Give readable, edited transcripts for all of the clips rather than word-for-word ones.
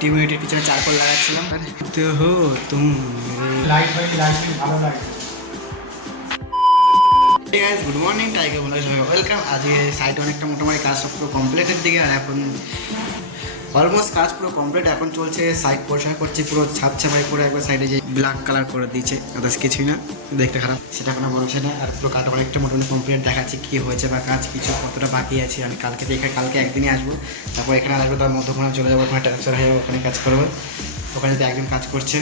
টিউবলাইটের পিছনে চারকোল লাগাচ্ছিলাম। তো হো তুমি লাইট ভালো লাগে। গুড মর্নিং টাইগার বলে সবাই ওয়েলকাম। আজকে সাইট অনেকটা মোটামুটি কাজ সব পুরো কমপ্লিটের দিকে, আর এখন অলমোস্ট কাজ পুরো কমপ্লিট। এখন চলছে সাইট পরিষ্কার করছি, পুরো ছাপছাপাই করে একবার সাইডে যে ব্ল্যাক কালার করে দিয়েছে, আদার্স কিছুই না, দেখতে খারাপ, সেটা কোনো বড় বিষয় না। আর পুরো কাটা অনেকটা মোটামুটি কমপ্লিট দেখাচ্ছি কী হয়েছে বা কাজ কিছু কতটা বাকি আছে। আমি কালকে দেখে কালকে একদিনই আসবো, তারপর এখানে আসবো, তার মধ্যখানে চলে যাবো, ওখানে ট্রান্সফার হয়ে যাবো, ওখানে কাজ করবো। ওখানে যদি একদিন কাজ করছে,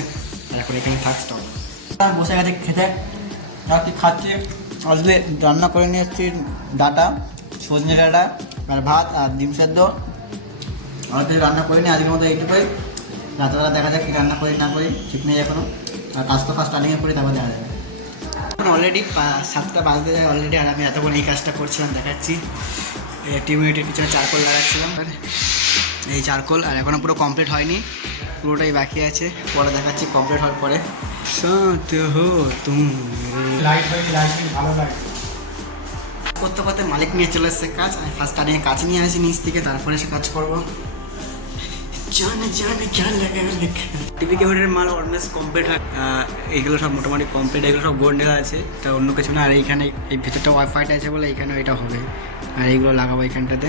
আর এখন এখানে থাক স্টপ। বসে গেছে খেতে, রাত্রি খাচ্ছে। আজকে রান্না করে নিয়ে এসেছি ডাটা, সজনে ডাটা আর ভাত আর ডিম সেদ্ধ। আমাদের রান্না করিনি আজকের মতো এইটুকুই। রাতেবেলা দেখা যাক কী রান্না করি না করি, ঠিক নেই এখনও। আর কাজ তো ফার্স্ট রানিংয়ে করি, তারপর দেখা যাবে। এখন অলরেডি 7টা বাজতে যায় অলরেডি, আর আমি এতক্ষণ এই কাজটা করছিলাম দেখাচ্ছি। টিউবলাইটের পিছনে চারকোল লাগাচ্ছিলাম, আর এই চারকোল আর এখনও পুরো কমপ্লিট হয়নি, পুরোটাই বাকি আছে। পরে দেখাচ্ছি কমপ্লিট হওয়ার পরে। সাথ হো তুমি লাইট ভালো লাগে। করতে করতে মালিক নিয়ে চলে এসছে কাজ, আমি ফার্স্ট টানিয়ে কাজ নিয়ে আসি নিচ থেকে, তারপরে এসে কাজ করবো। টিভি হোটের মাল অলমোস্ট কমপ্লিট হয়। এইগুলো সব মোটামুটি কমপ্লিট, এগুলো সব গোন্ডেল আছে, এটা অন্য কিছু না। আর এইখানে এই ভিতরটা ওয়াইফাইটা আছে বলে এইখানে এটা হবে, আর এইগুলো লাগাবো এইখানটাতে।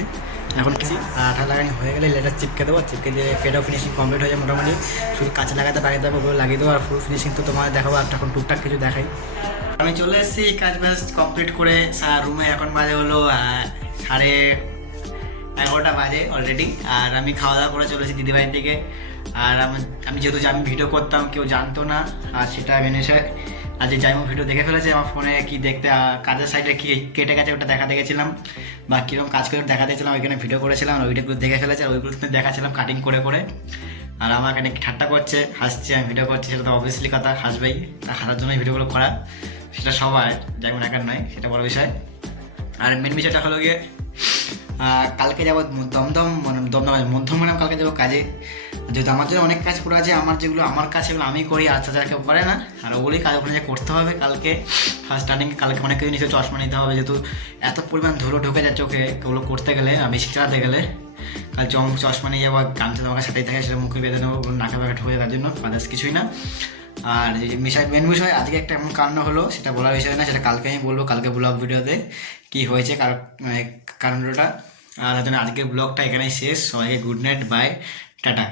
এখন কিছু আঠা লাগানি হয়ে গেলে লেটার চিপকে দেবো, চিপকে দিয়ে ফেডও ফিনিশিং কমপ্লিট হয়ে যায় মোটামুটি। শুধু কাছে লাগাতে বাকি দেবো, ওগুলো লাগিয়ে দেবো। আর ফুল ফিনিশিং তো তোমার দেখাবো, আর তখন টুকটাক কিছু দেখাই। আমি চলে এসেছি কাজ বাজ কমপ্লিট করে রুমে। এখন বাজে হলো 11:30 বাজে অলরেডি। আর আমি খাওয়া দাওয়া করে চলেছি দিদিভাইয়ের দিকে। আর আমি যেহেতু আমি ভিডিও করতাম, কেউ জানতো না, আর সেটা মেনেছে। আর যে যাইমো ভিডিও দেখে ফেলেছে আমার ফোনে, কি দেখতে কাজের সাইডে কি কেটে গেছে ওটা দেখাতে গেছিলাম, বা কীরকম কাজ করে দেখাতে গেছিলাম, ওইখানে ভিডিও করেছিলাম। আর ভিডিওগুলো দেখে ফেলেছে, আর ওইগুলো দেখাচ্ছিলাম কাটিং করে করে। আর আমার এখানে ঠাট্টা করছে, হাসছে, আমি ভিডিও করছি, সেটা তো অবভিয়াসলি কথা, হাসবেই, হাসার জন্যই ভিডিওগুলো করা, সেটা সবাই যেমন একার নয়, সেটা বড় বিষয়। আর মেন বিষয়টা হলো গিয়ে কালকে যাবো দমদম, মধ্যম কালকে যাবো কাজে। যেহেতু আমার জন্য অনেক কাজ পড়ে আছে, আমার যেগুলো আমার কাজ সেগুলো আমি করি, আর তাছাড়া কেউ করে না। আর ওগুলোই কাজ ওখানে যে করতে হবে কালকে ফার্স্ট টার্নিং। কালকে অনেক কিছু নিচে চশমা নিতে হবে, যেহেতু এত পরিমাণ ধুলো ঢুকে যায় চোখে, ওগুলো করতে গেলে বেশি চালাতে গেলে। কাল চশমা নিয়ে যাবো, গামছা তোমাকে সাথেই থাকে, সেটা মুখে বেঁধে নেবো, নাকে বাঁকা ঢুকে তার জন্য, আদার্স কিছুই না। আর যে মেন বিষয় আজকে একটা এমন কারণ হলো, সেটা বলার বিষয় না, সেটা কালকে আমি বলবো, কালকে ব্লগ ভিডিওতে কী হয়েছে কারণটা। আর আজকের ব্লগটা এখানেই শেষ। সবাইকে গুড নাইট, বাই, টাটা।